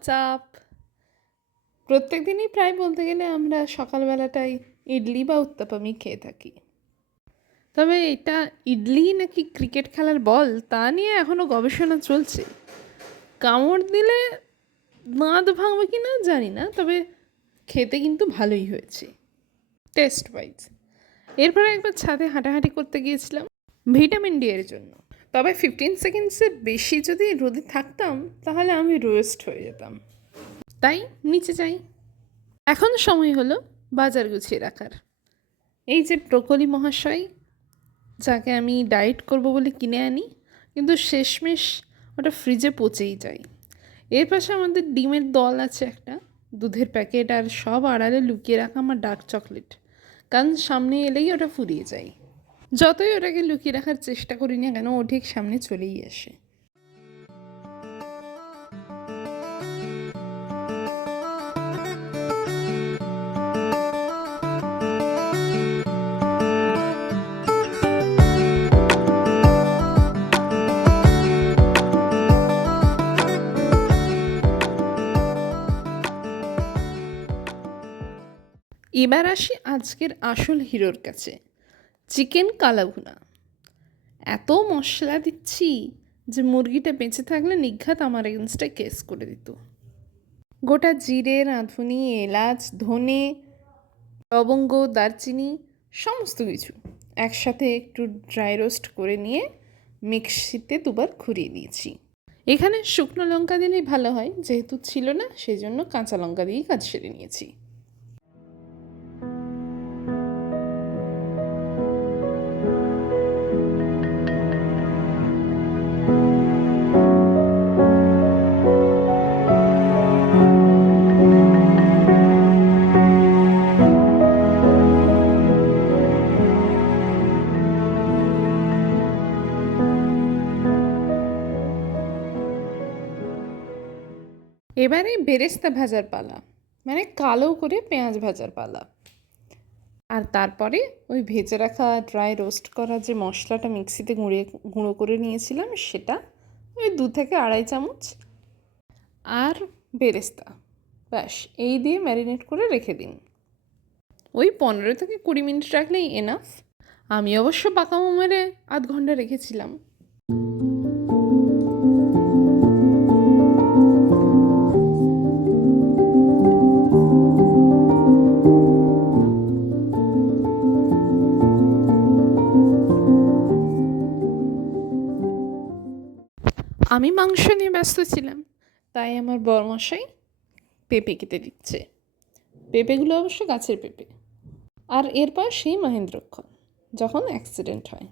WhatsApp প্রত্যেক দিনই প্রায় বলতে গেলে আমরা সকালবেলাটাই ইডলি বা উত্তাপামই খেয়ে থাকি। তবে এটা ইডলি নাকি ক্রিকেট খেলার বল, তা নিয়ে এখনও গবেষণা চলছে। কামড় দিলে দাঁত ভাঙবে কি না জানি না, তবে খেতে কিন্তু ভালোই হয়েছে। টেস্ট ওয়াইজ এরপরে একবার ছাদে হাঁটাহাঁটি করতে গিয়েছিলাম ভিটামিন ডি এর জন্য। তবে ফিফটিন সেকেন্ডসের বেশি যদি রোদে থাকতাম, তাহলে আমি রোয়েস্ট হয়ে যেতাম। তাই নিচে যাই। এখন সময় হলো বাজার গুছিয়ে রাখার। এই যে ব্রোকলি মহাশয়, যাকে আমি ডায়েট করব বলে কিনে আনি, কিন্তু শেষমেশ ওটা ফ্রিজে পচেই যায়। এর পাশে আমাদের ডিমের দল আছে একটা, দুধের প্যাকেট আর সব আড়ালে লুকিয়ে রাখা আমার ডার্ক চকলেট কারণ সামনে এলেই ওটা ফুরিয়ে যায়। যতই ওটাকে লুকিয়ে রাখার চেষ্টা করি না কেন, ও ঠিক সামনে চলেই আসে। এবার আসি আজকের আসল হিরোর কাছে। চিকেন কালাভুনা। এত মশলা দিচ্ছি যে মুরগিটা বেঁচে থাকলে নিঘাত আমার এগেনস্টে কেস করে দিত। গোটা জিরে, রাঁধুনি, এলাচ, ধনে, লবঙ্গ, দারচিনি, সমস্ত কিছু একসাথে একটু ড্রাই রোস্ট করে নিয়ে মিক্সিতে দুবার ঘুরিয়ে দিয়েছি এখানে শুকনো লঙ্কা দিলেই ভালো হয়, যেহেতু ছিল না সেই জন্য কাঁচা লঙ্কা দিয়েই কাজ সেরে নিয়েছি। এবারে বেরেস্তা ভাজার পালা মানে কালো করে পেঁয়াজ ভাজার পালা। আর তারপরে ওই ভেজে রাখা ড্রাই রোস্ট করা যে মশলাটা মিক্সিতে গুঁড়ে গুঁড়ো করে নিয়েছিলাম, সেটা ওই দু থেকে আড়াই চামচ আর বেরেস্তা। ব্যাস, এই দিয়ে ম্যারিনেট করে রেখে দিন। ওই পনেরো থেকে কুড়ি মিনিট রাখলেই এনাফ আমি অবশ্য পাকা মেরে আধ ঘণ্টা রেখেছিলাম। আমি মাংস নিয়ে ব্যস্ত ছিলাম, তাই আমার বরমশাই পেঁপে কেটে দিচ্ছে। পেঁপেগুলো অবশ্য গাছের পেঁপে। আর এরপর সেই মহেন্দ্রক্ষণ, যখন অ্যাক্সিডেন্ট হয়।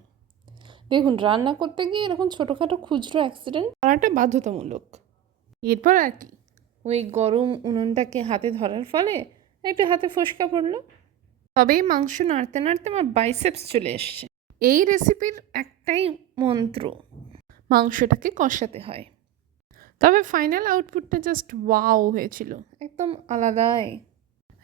দেখুন, রান্না করতে গিয়ে এরকম ছোটোখাটো খুচরো অ্যাক্সিডেন্ট করাটা বাধ্যতামূলক। এরপর আর কি, ওই গরম উনুনটাকে হাতে ধরার ফলে একটু হাতে ফোসকা পড়ল। তবেই মাংস নাড়তে নাড়তে আমার বাইসেপস চলে এসছে। এই রেসিপির একটাই মন্ত্র মাংসটাকে কষাতে হয়। তবে ফাইনাল আউটপুটটা জাস্ট ওয়াও হয়েছিল। একদম আলাদাই।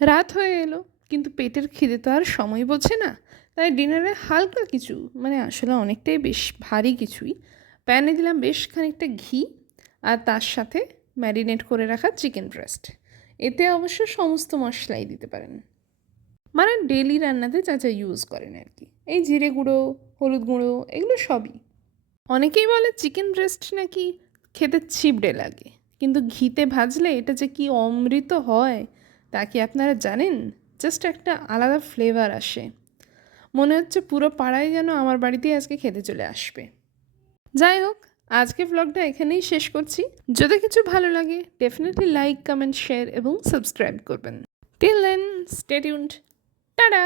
রাত হয়ে এলো, কিন্তু পেটের খিদে তো আর সময় বোঝে না। তাই ডিনারে হালকা কিছু মানে আসলে অনেকটাই বেশ ভারী কিছুই। প্যানে দিলাম বেশ খানিকটা ঘি আর তার সাথে ম্যারিনেট করে রাখা চিকেন ব্রেস্ট। এতে অবশ্য সমস্ত মশলাই দিতে পারেন। মানে ডেলি রান্নাতে যা ইউজ করেন আর কি। এই জিরে গুঁড়ো, হলুদ গুঁড়ো, এগুলো সবই। অনেকেই বলে চিকেন ব্রেস্ট নাকি খেতে ছিপড়ে লাগে। কিন্তু ঘিতে ভাজলে এটা যে কি অমৃত হয়, তা কি আপনারা জানেন? জাস্ট একটা আলাদা ফ্লেভার আসে। মনে হচ্ছে পুরো পাড়ায় যেন আমার বাড়িতেই আজকে খেতে চলে আসবে। যাই হোক, আজকে ব্লগটা এখানেই শেষ করছি। যদি কিছু ভালো লাগে ডেফিনেটলি লাইক কমেন্ট শেয়ার এবং সাবস্ক্রাইব করবেন। Till then stay tuned tata